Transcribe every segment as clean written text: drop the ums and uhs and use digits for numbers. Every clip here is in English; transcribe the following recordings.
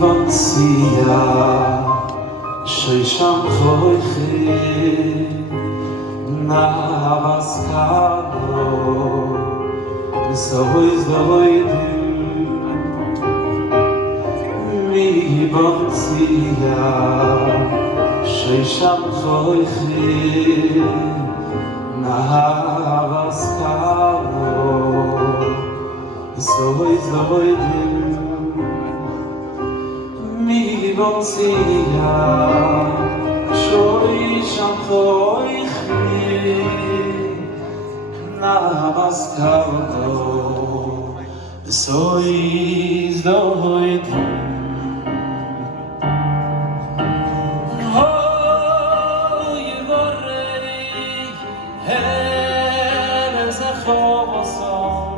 בנסיעה שישם חויכי נאבס קאנו וסויז דוידים מי בנסיעה שישם חויכי נאבס קאנו וסויז דוידים Mi bonsia shoy sham khoykhi na baskavdo soy zdoyd hoy vorrei her zakhovoson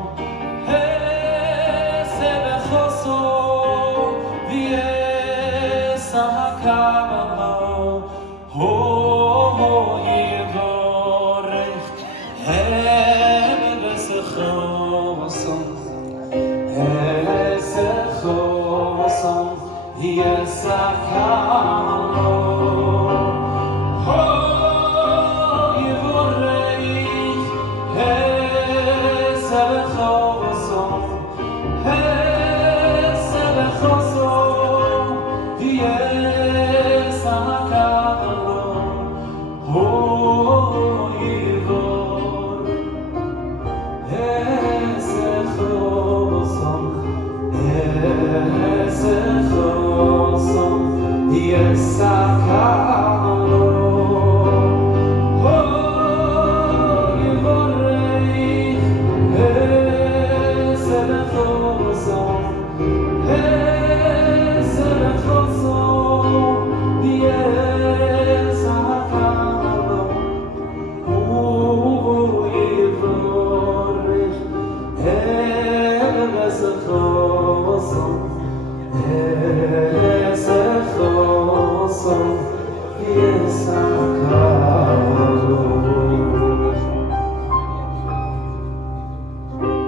Yes, I can. Oh, you vorrei, es elchoson, es elchoson. Yes, I can. Oh, you vorrei, es elchoson, es elchoson. Yes, I can. Oh, you vorrei, es elchoson, es elchoson. Yes, I can. Oh, you vorrei, es elchoson. Yes, I